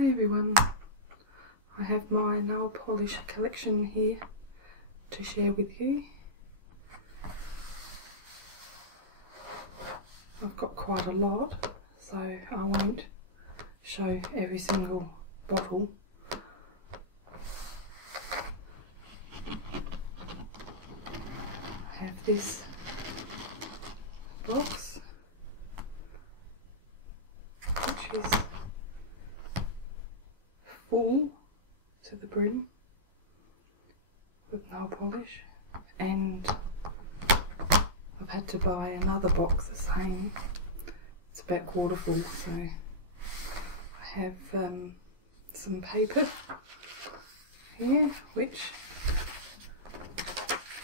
Hi everyone, I have my nail polish collection here to share with you. I've got quite a lot, so I won't show every single bottle. I have this box, which is full to the brim with nail polish, and I've had to buy another box the same. It's about quarter full, so I have some paper here which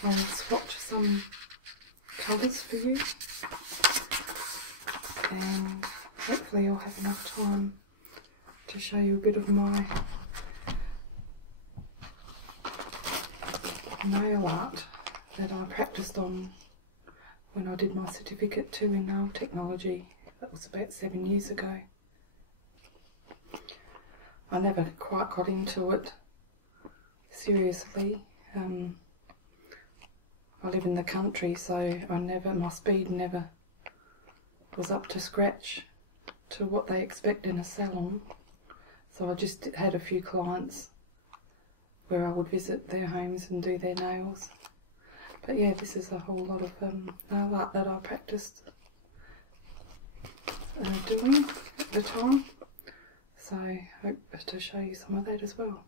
I'll swatch some colours for you, and hopefully I'll have enough time to show you a bit of my nail art that I practiced on when I did my certificate 2 in nail technology. That was about 7 years ago. I never quite got into it seriously. I live in the country, so my speed never was up to scratch to what they expect in a salon. So I just had a few clients where I would visit their homes and do their nails. But yeah, this is a whole lot of nail art that I practiced doing at the time. So I hope to show you some of that as well.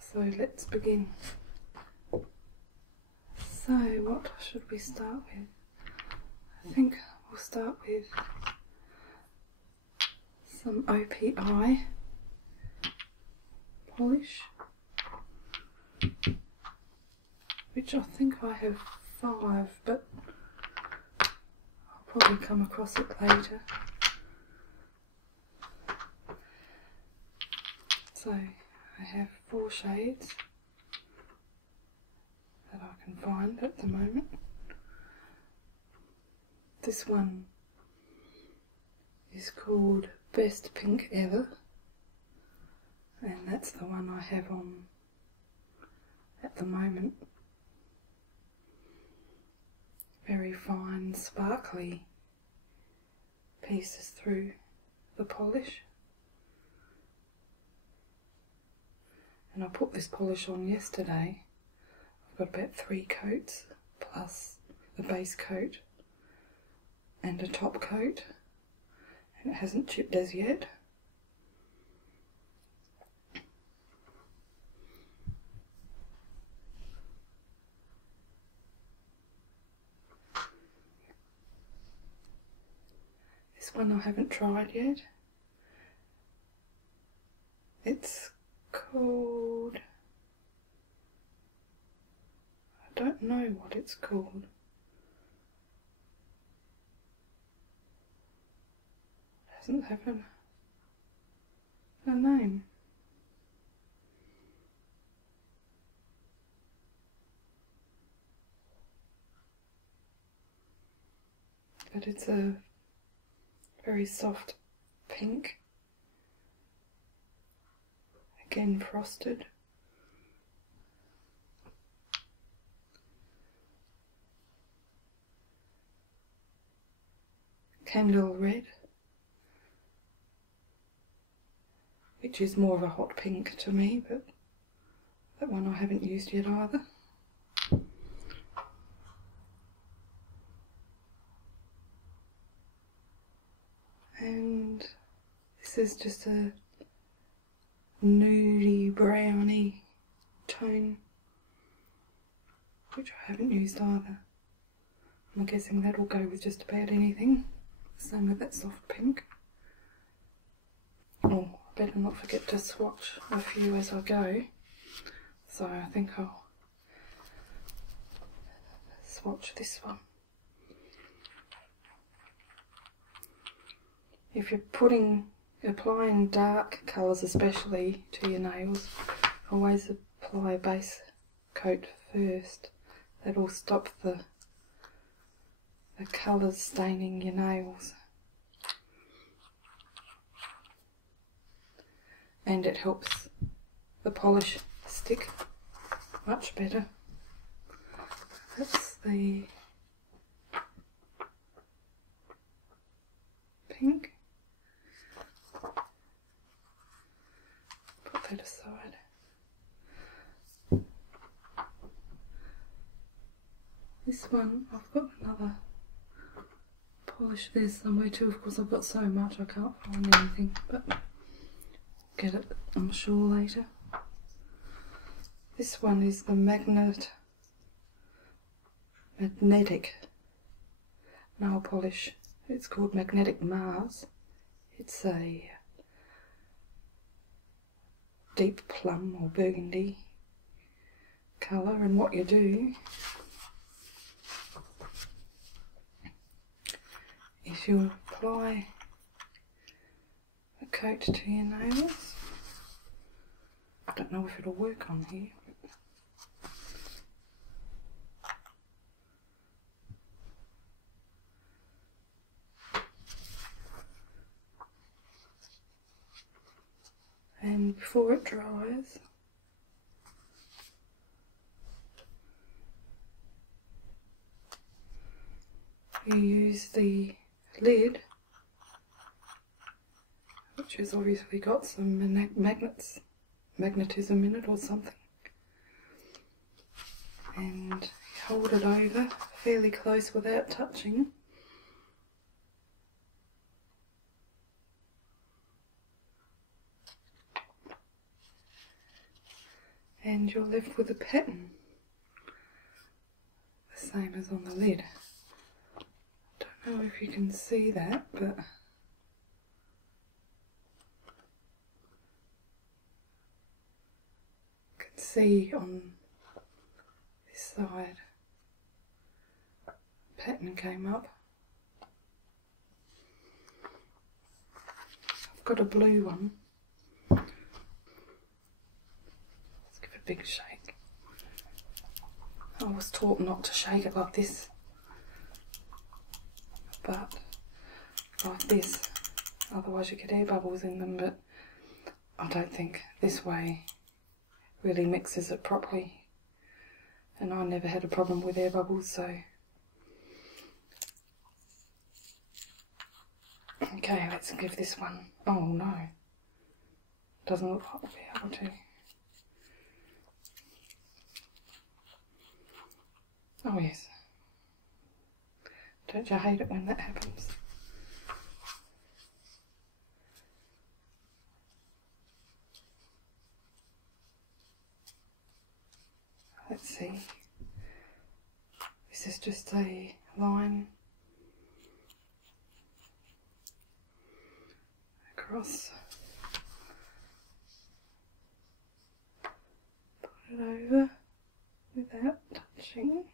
So let's begin. So what should we start with? I think we'll start with some OPI polish, which I think I have 5, but I'll probably come across it later. So I have 4 shades that I can find at the moment. This one is called Best Pink Ever, and that's the one I have on at the moment. Very fine, sparkly pieces through the polish. And I put this polish on yesterday. I've got about 3 coats plus a base coat and a top coat, and it hasn't chipped as yet. This one I haven't tried yet. It's called, I don't know what it's called. It doesn't have a name. But it's a very soft pink, again frosted. Candle red, which is more of a hot pink to me, but that one I haven't used yet either. And this is just a nudie browny tone, which I haven't used either. I'm guessing that'll go with just about anything. Same with that soft pink. Oh, I better not forget to swatch a few as I go. So I think I'll swatch this one. If you're applying dark colours especially to your nails, always apply a base coat first. That'll stop the colours staining your nails. and it helps the polish stick much better. That's the pink. Put that aside. This one, I've got another polish there somewhere too. Of course, I've got so much I can't find anything, but get it, I'm sure, later. This one is the magnetic nail polish. It's called Magnetic Mars. It's a deep plum or burgundy colour, and what you do is you'll apply a coat to your nails. I don't know if it'll work on here. And before it dries, you use the lid, which has obviously got some magnetism in it or something, and you hold it over fairly close without touching. And you're left with a pattern, the same as on the lid. I don't know if you can see that, but you can see on this side, a pattern came up. I've got a blue one. Big shake. I was taught not to shake it like this, but like this, otherwise you get air bubbles in them, but I don't think this way really mixes it properly, and I never had a problem with air bubbles, so okay, let's give this one. Oh no, doesn't look like we'll be able to. Oh yes. Don't you hate it when that happens? Let's see. This is just a line across. Put it over without touching.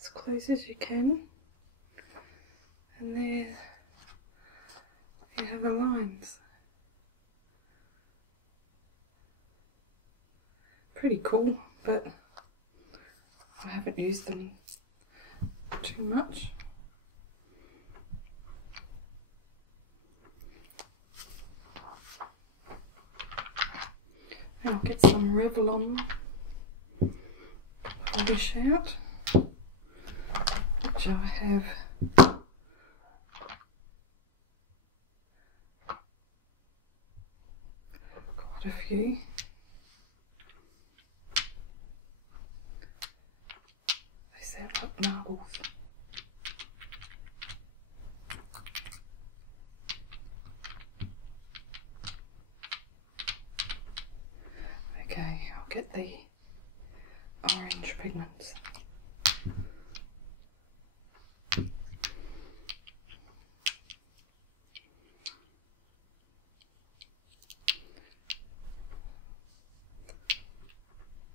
As close as you can, and there you have the lines. Pretty cool, but I haven't used them too much. Now I'll get some Revlon polish out, which I have quite a few. They sound like marbles. Okay, I'll get the orange pigments.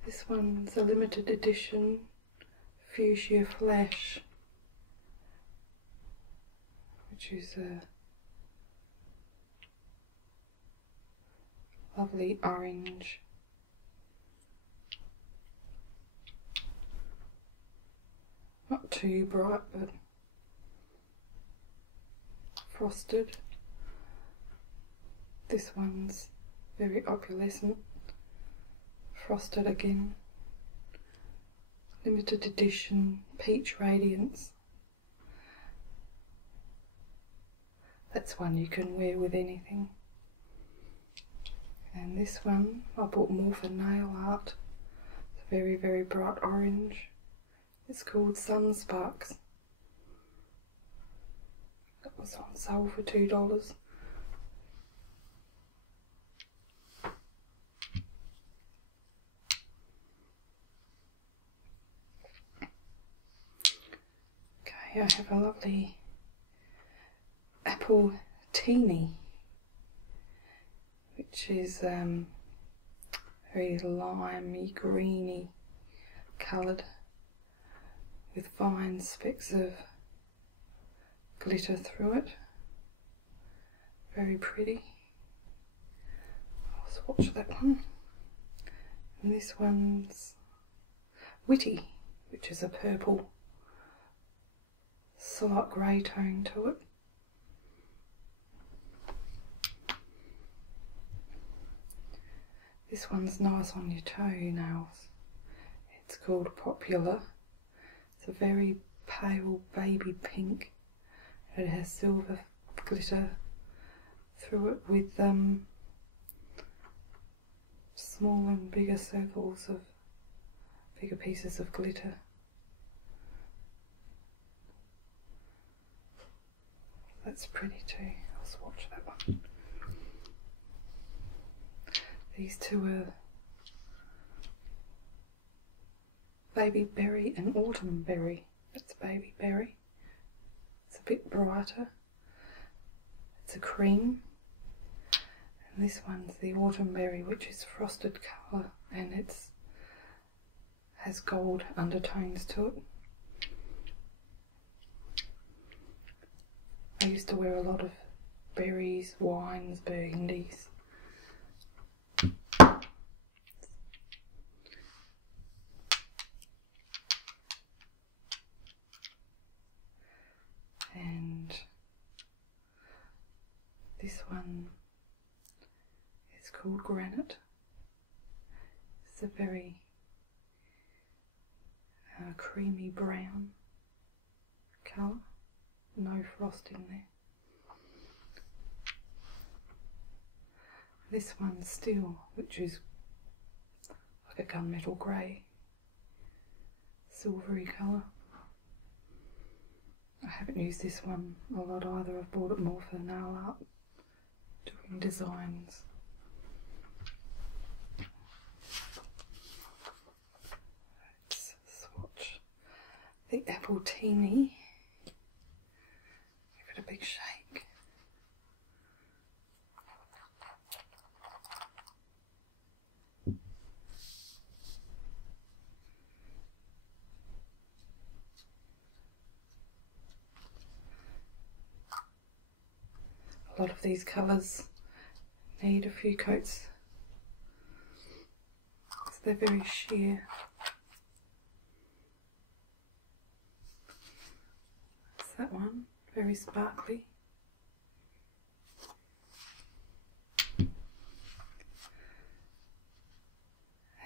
This one's a limited edition Fuchsia Flash, which is a lovely orange. Not too bright, but frosted. This one's very opulescent, frosted again, limited edition peach radiance. That's one you can wear with anything. And this one I bought more for nail art. It's very, very bright orange. It's called Sun Sparks. It was on sale for $2. Okay, I have a lovely apple teeny, which is very limey, greeny coloured with fine specks of glitter through it. Very pretty. I'll swatch that one. And this one's Witty, which is a purple, slight grey tone to it. This one's nice on your toenails. It's called Popular. It's a very pale baby pink. It has silver glitter through it with small and bigger circles of bigger pieces of glitter. That's pretty too. I'll swatch that one. These two are Baby Berry and Autumn Berry. That's Baby Berry. It's a bit brighter. It's a cream. And this one's the Autumn Berry, which is frosted colour, and it's has gold undertones to it. I used to wear a lot of berries, wines, burgundies. And this one is called Granite. It's a very creamy brown colour, no frosting there. This one's Steel, which is like a gunmetal grey, silvery colour. I haven't used this one a lot either. I've bought it more for nail art, doing designs. Let's swatch the Apple Teeny. Give it a big shake. A lot of these colours need a few coats because they're very sheer. That's that one, very sparkly.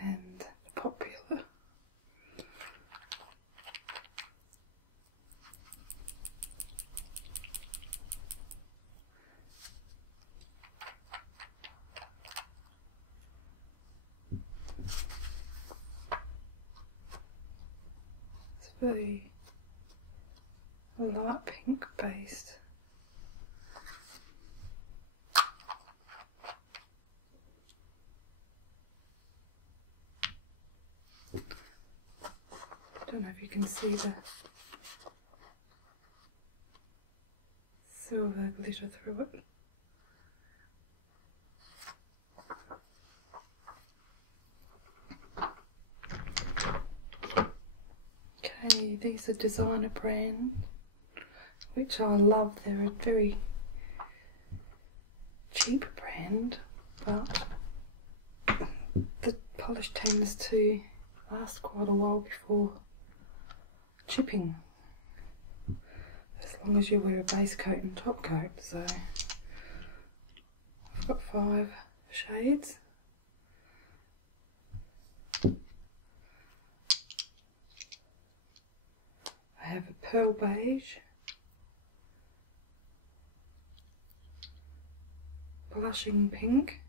And Popular. Very light pink based. Don't know if you can see the silver glitter through it. Okay, these are Designer brand, which I love. They're a very cheap brand, but the polish tends to last quite a while before chipping, as long as you wear a base coat and top coat. So I've I've got 5 shades. I have a pearl beige, blushing pink,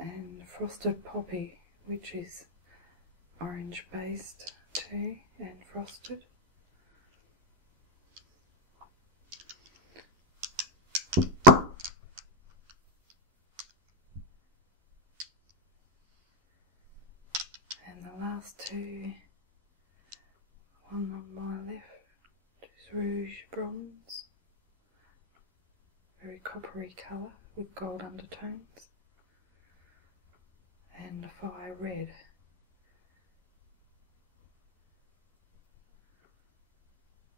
and frosted poppy, which is orange based too and frosted. And the last two, one on my left is rouge bronze, very coppery colour with gold undertones, and a fire red,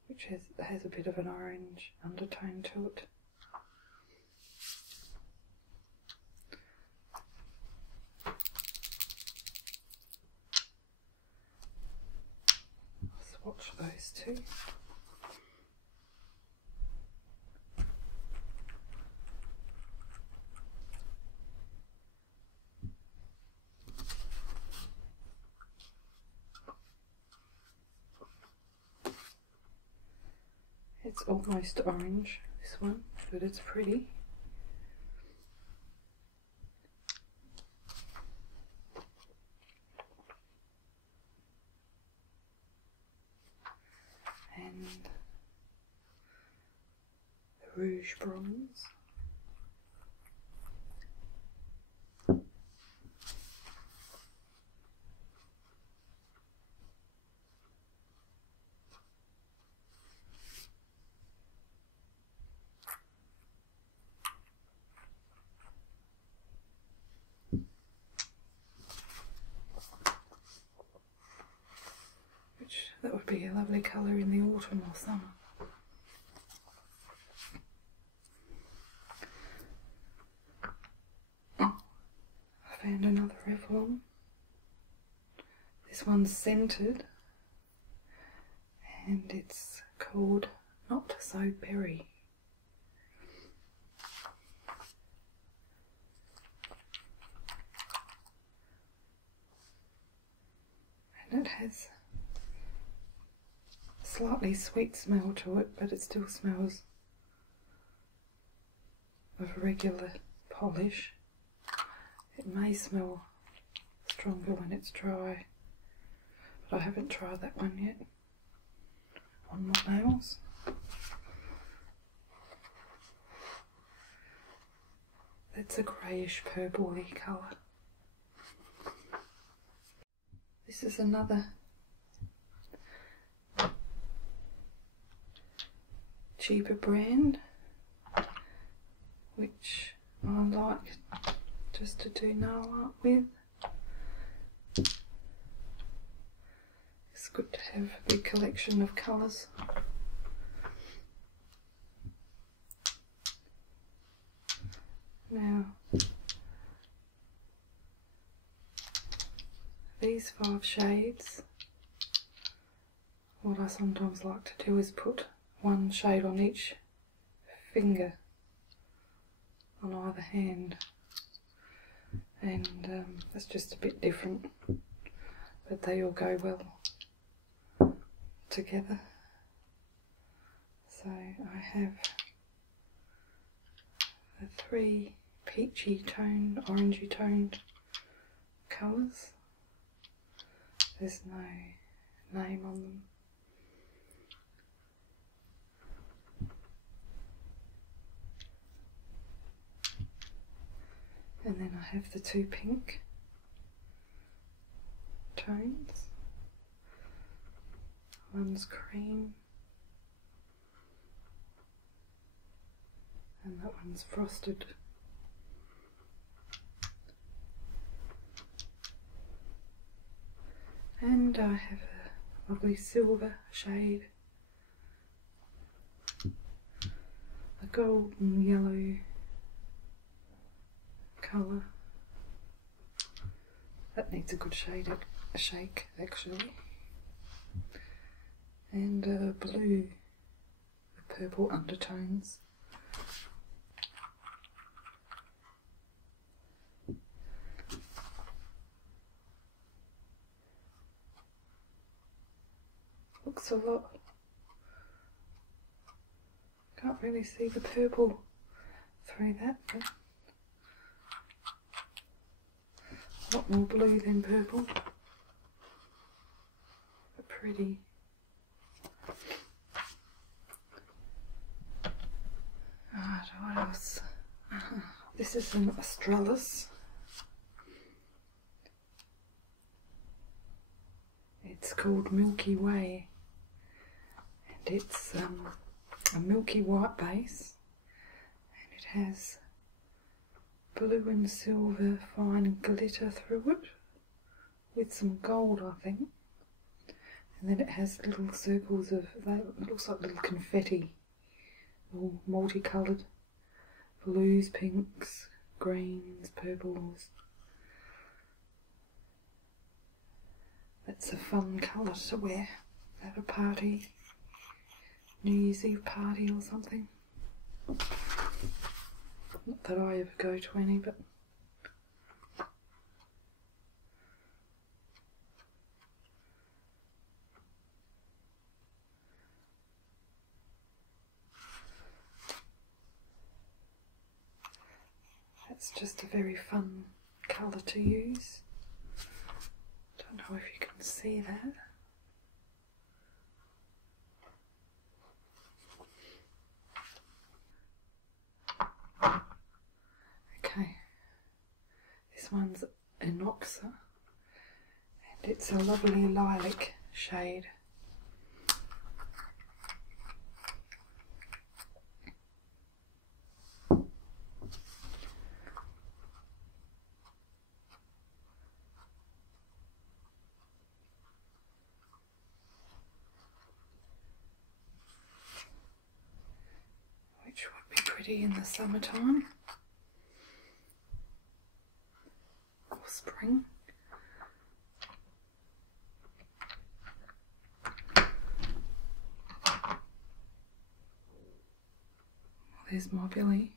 which has a bit of an orange undertone to it. I'll swatch those two. It's almost orange, this one, but it's pretty. And the rouge bronze. That would be a lovely colour in the autumn or summer. Oh, I found another Revlon. This one's scented and it's called Not So Berry. And it has slightly sweet smell to it, but it still smells of regular polish. It may smell stronger when it's dry, but I haven't tried that one yet on my nails. That's a greyish purpley colour. This is another cheaper brand, which I like just to do nail art with. It's good to have a big collection of colours. Now, these 5 shades, what I sometimes like to do is put one shade on each finger on either hand, and that's just a bit different, but they all go well together. So I have the 3 peachy toned, orangey toned colours. There's no name on them. And then I have the 2 pink tones. One's cream and that one's frosted. And I have a lovely silver shade, a golden yellow colour. That needs a good shake actually. And a blue, a purple undertones. Looks a lot. Can't really see the purple through that, but a lot more blue than purple, but pretty. What else? This is an Australis. It's called Milky Way, and it's a milky white base, and it has blue and silver fine glitter through it with some gold, I think, and then it has little circles of, it looks like little confetti, all multicoloured, blues, pinks, greens, purples. That's a fun colour to wear at a party, New Year's Eve party or something. Not that I ever go to any, but that's just a very fun colour to use. Don't know if you can see that. Okay, this one's Inoxa, and it's a lovely lilac shade. Which would be pretty in the summertime or spring. There's my Billy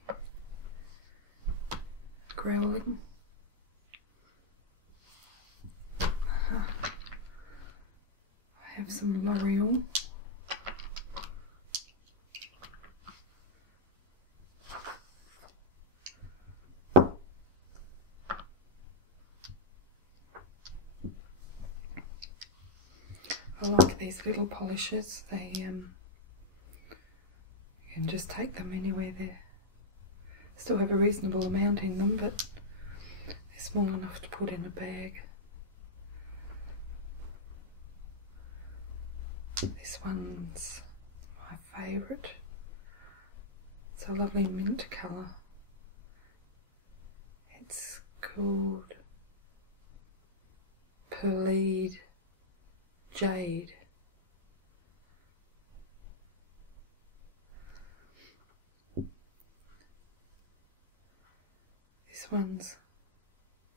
growling. I have some L'Oreal. I like these little polishers. They you can just take them anywhere. They still have a reasonable amount in them, but they're small enough to put in a bag. This one's my favourite. It's a lovely mint colour. It's called Pearled Jade. This one's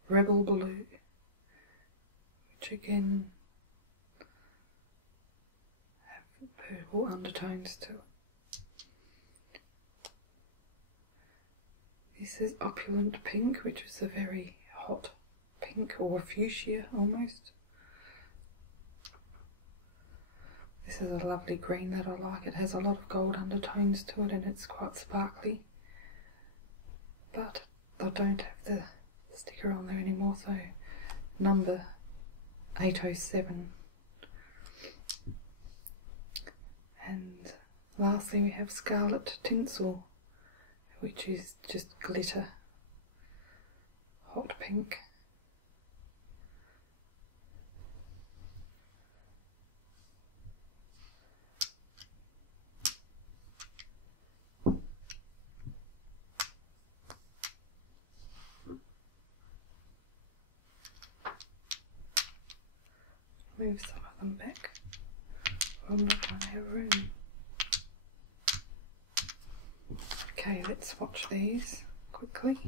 Rebel Blue, which again have purple undertones to it. This is Opulent Pink, which is a very hot pink, or fuchsia almost. This is a lovely green that I like. It has a lot of gold undertones to it and it's quite sparkly. But I don't have the sticker on there anymore, so number 807. And lastly we have Scarlet Tinsel, which is just glitter, hot pink. Move some of them back. I'm not going to have room. Okay, let's swatch these quickly.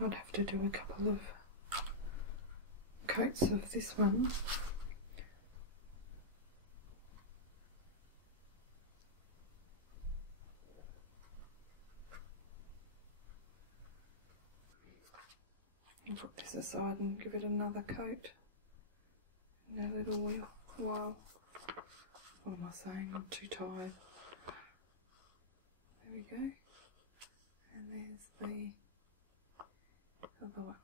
I'd have to do a couple of coats of this one. I'll put this aside and give it another coat in a little while. What am I saying? I'm too tired. There we go. And there's the other one.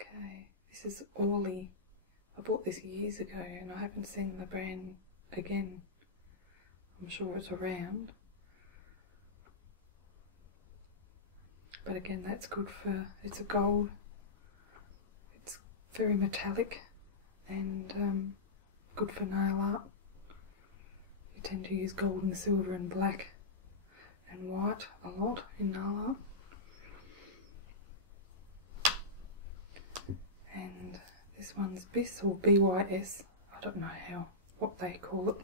Okay, this is Orly. I bought this years ago and I haven't seen the brand again. I'm sure it's around. But again, that's good for, it's a gold. It's very metallic and good for nail art. You tend to use gold and silver and black and white a lot in nail art. And this one's BIS or BYS. I don't know what they call it.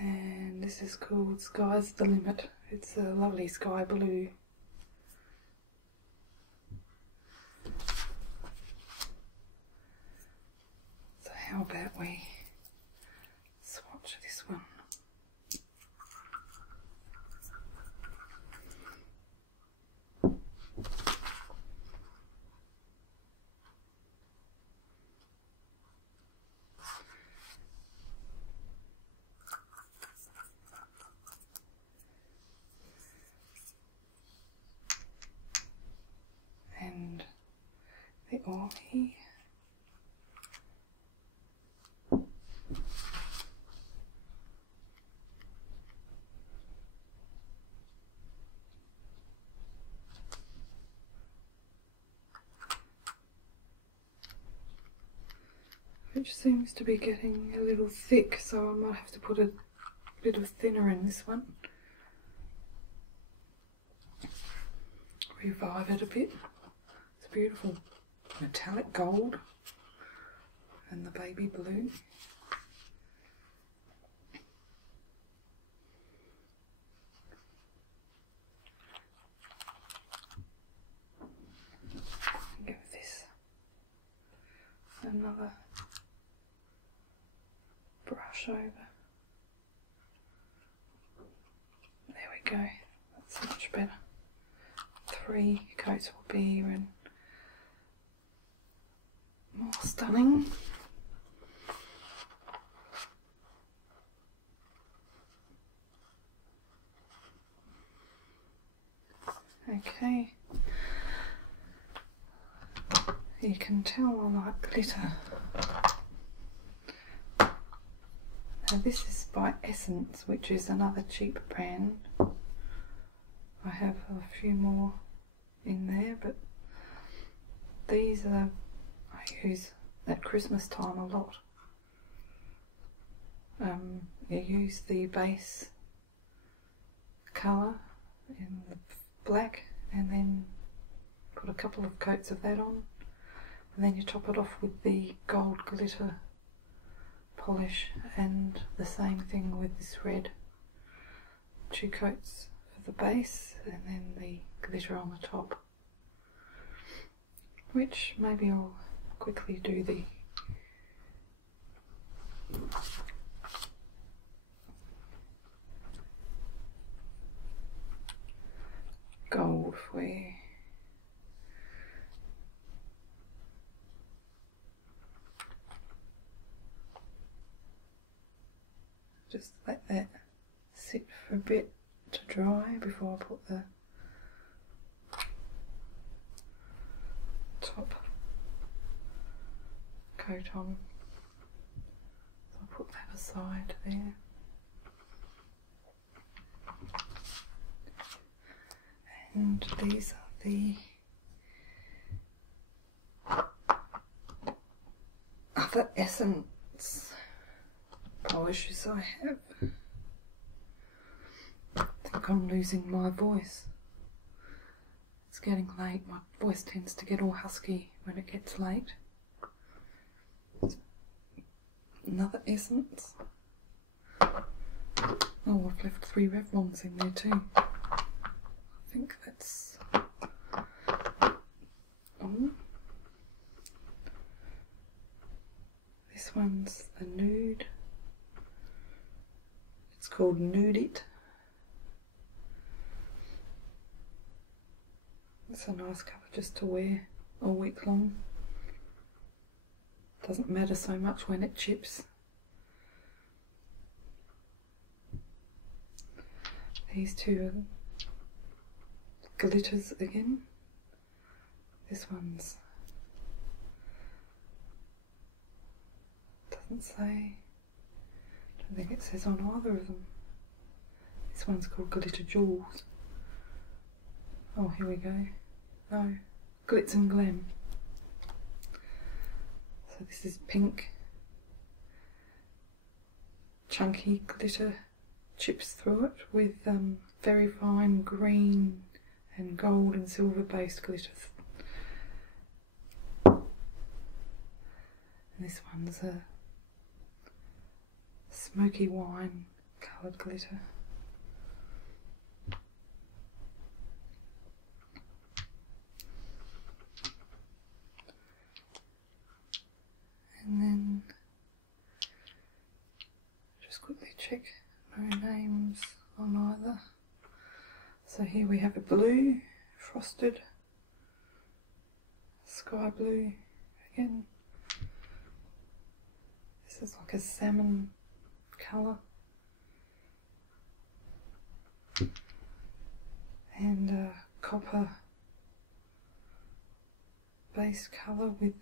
And this is called Sky's the Limit. It's a lovely sky blue. So how about we swatch this one? And the Orly. Which seems to be getting a little thick, so I might have to put a bit of thinner in this one. Revive it a bit. It's beautiful metallic gold and the baby blue. Give this another brush over. There we go, that's much better. 3 coats will be even more stunning. Okay, you can tell I like glitter. Now this is by Essence, which is another cheap brand. I have a few more in there, but these are, I use at Christmas time a lot. You use the base colour in the black and then put a couple of coats of that on, and then you top it off with the gold glitter polish, and the same thing with this red. 2 coats for the base and then the glitter on the top, which maybe I'll quickly do the gold for you. Just let that sit for a bit to dry before I put the top coat on. So I'll put that aside there. And these are the other Essence polishes I have. I think I'm losing my voice. It's getting late. My voice tends to get all husky when it gets late. another essence. Oh, I've left 3 Revlons in there too. I think that's... Oh. This one's a nude. It's called Nude It. It's a nice colour just to wear all week long. Doesn't matter so much when it chips. These 2 are glitters again. This one's doesn't say. I don't think it says on either of them. This one's called Glitter Jewels. Oh, here we go. No, Glitz and Glam. So this is pink, chunky glitter chips through it with very fine green and gold and silver based glitters. And this one's a smoky wine coloured glitter. And then just quickly check no names on either. So here we have a blue, frosted, sky blue again. This is like a salmon colour. And a copper base colour with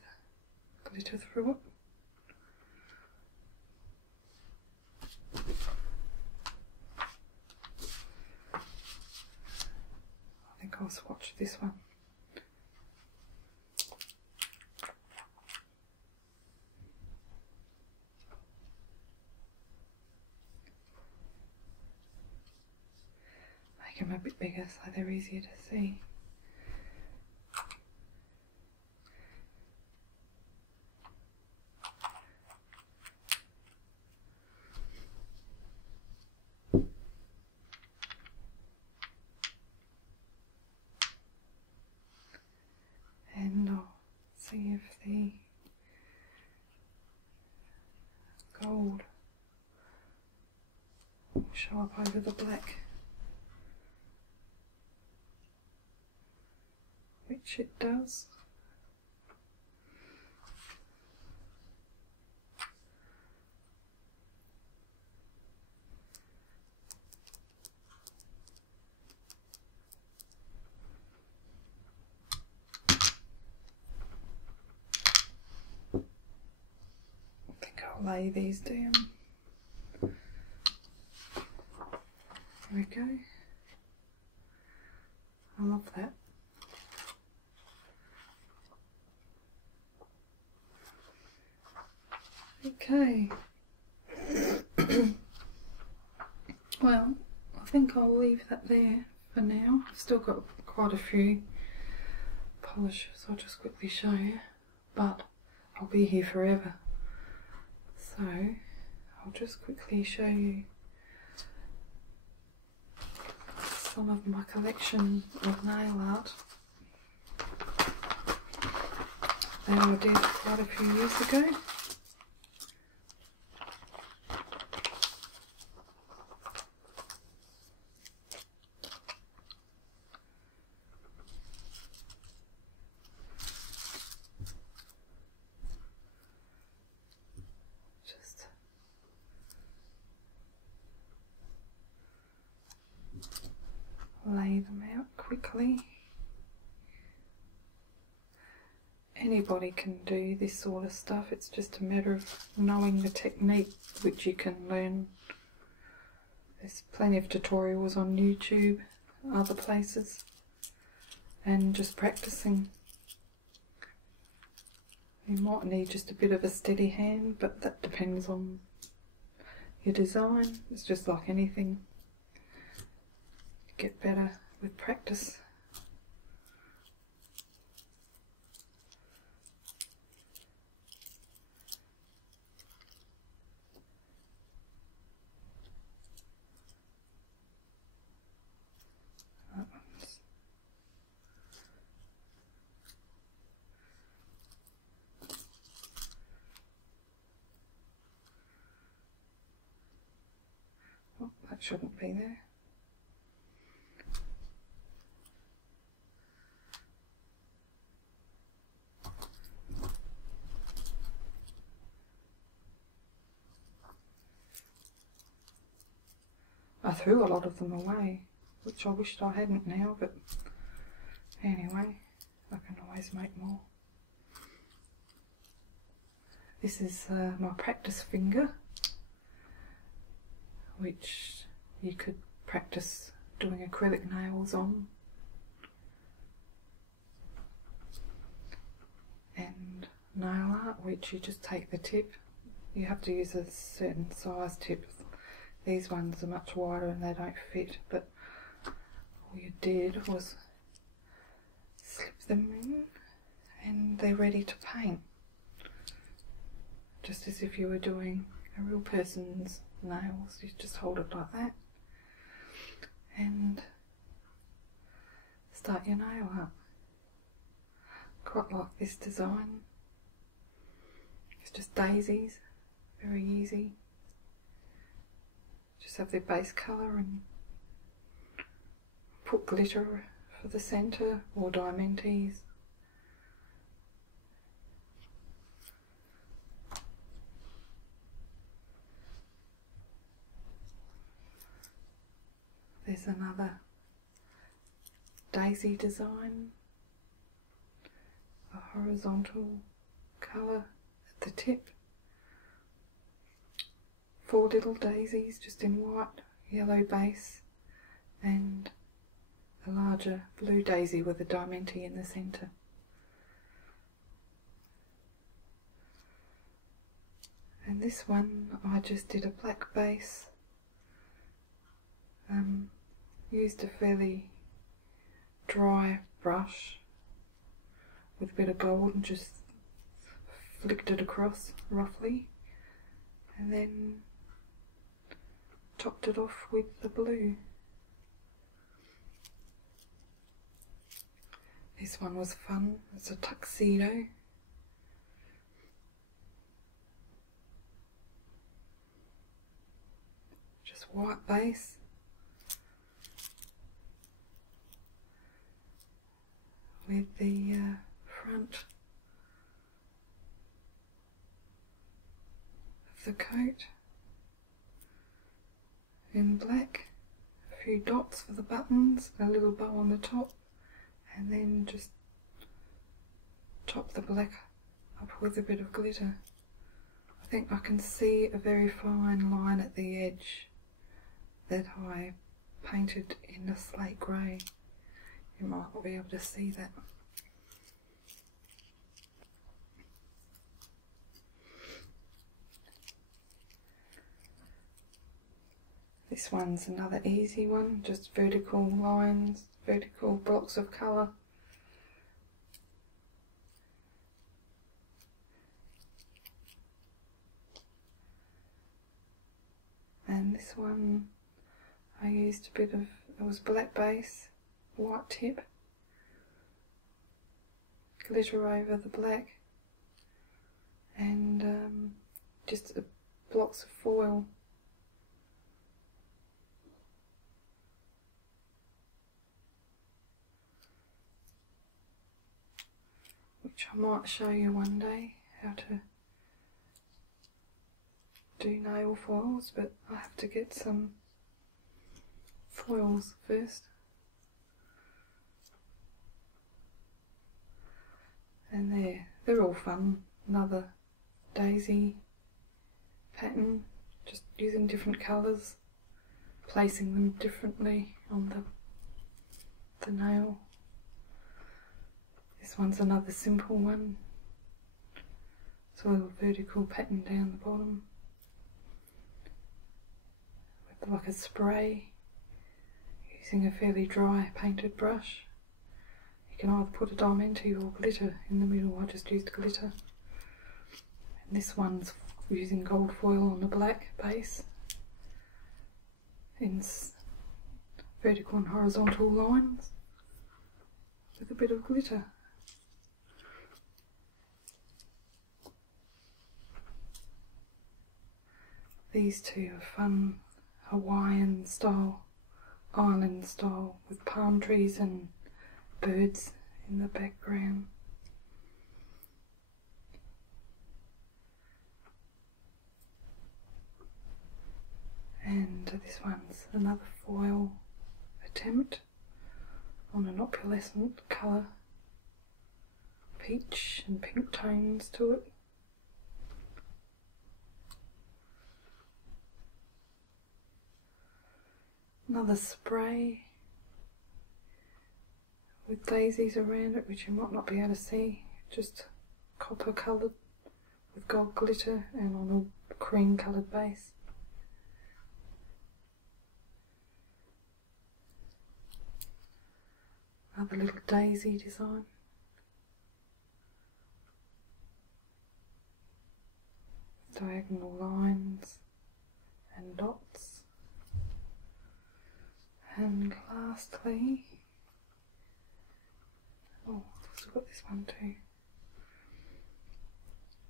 glitter through it. I think I'll swatch this one. Make them a bit bigger so they're easier to see. And I'll see if the gold will show up over the black, which it does. Lay these down. There we go. I love that. Okay. Well, I think I'll leave that there for now. I've still got quite a few polishes I'll just quickly show you, but I'll be here forever. So I'll just quickly show you some of my collection of nail art that I did quite a few years ago. Lay them out quickly. Anybody can do this sort of stuff, it's just a matter of knowing the technique, which you can learn. There's plenty of tutorials on YouTube, other places, and just practicing. You might need just a bit of a steady hand, but that depends on your design. It's just like anything. Get better with practice. That shouldn't be there. I threw a lot of them away, which I wished I hadn't now, but anyway, I can always make more. This is my practice finger, which you could practice doing acrylic nails on. And nail art, which you just take the tip. You have to use a certain size tip. These ones are much wider and they don't fit, but all you did was slip them in and they're ready to paint. Just as if you were doing a real person's nails. You just hold it like that and start your nail up. Quite like this design. It's just daisies, very easy. Just have their base colour and put glitter for the centre or diamantes. There's another daisy design, a horizontal colour at the tip. 4 little daisies just in white, yellow base, and a larger blue daisy with a diamante in the centre. And this one I just did a black base, used a fairly dry brush with a bit of gold and just flicked it across roughly, and then topped it off with the blue. This one was fun. It's a tuxedo. Just white base. With the front of the coat in black, a few dots for the buttons, a little bow on the top, and then just top the black up with a bit of glitter. I think I can see a very fine line at the edge that I painted in a slate grey. You might not be able to see that. This one's another easy one, just vertical lines, vertical blocks of colour. And this one I used a bit of, it was black base, white tip, glitter over the black, and just blocks of foil. Which I might show you one day how to do nail foils, but I have to get some foils first. And they're all fun. Another daisy pattern, just using different colours, placing them differently on the nail. This one's another simple one. It's a little vertical pattern down the bottom with like a spray, using a fairly dry painted brush. You can either put a diamante or glitter in the middle. I just used glitter. And this one's using gold foil on the black base in vertical and horizontal lines with a bit of glitter. These two are fun. Hawaiian style, island style, with palm trees and birds in the background. And this one's another foil attempt on an opalescent colour, peach and pink tones to it. Another spray with daisies around it, which you might not be able to see, just copper coloured with gold glitter and on a cream coloured base. Another little daisy design. Diagonal lines and dots. And lastly, oh, I've also got this one too,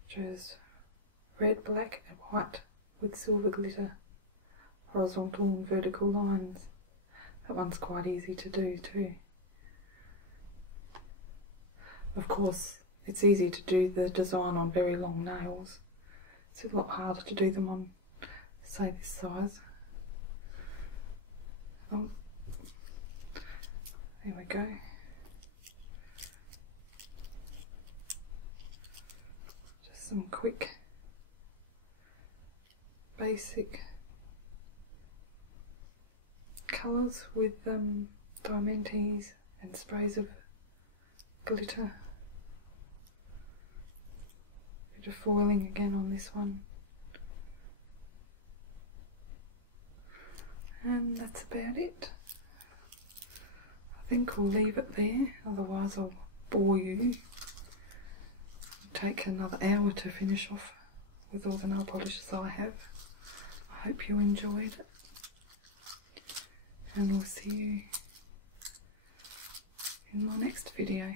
which is red, black and white with silver glitter, horizontal and vertical lines. That one's quite easy to do too. Of course, it's easy to do the design on very long nails. It's a lot harder to do them on, say, this size. Oh, there we go. Just some quick, basic colours with diamantes and sprays of glitter. Bit of foiling again on this one. And that's about it. I think we'll leave it there, otherwise I'll bore you. It'll take another hour to finish off with all the nail polishes I have. I hope you enjoyed it, and we'll see you in my next video.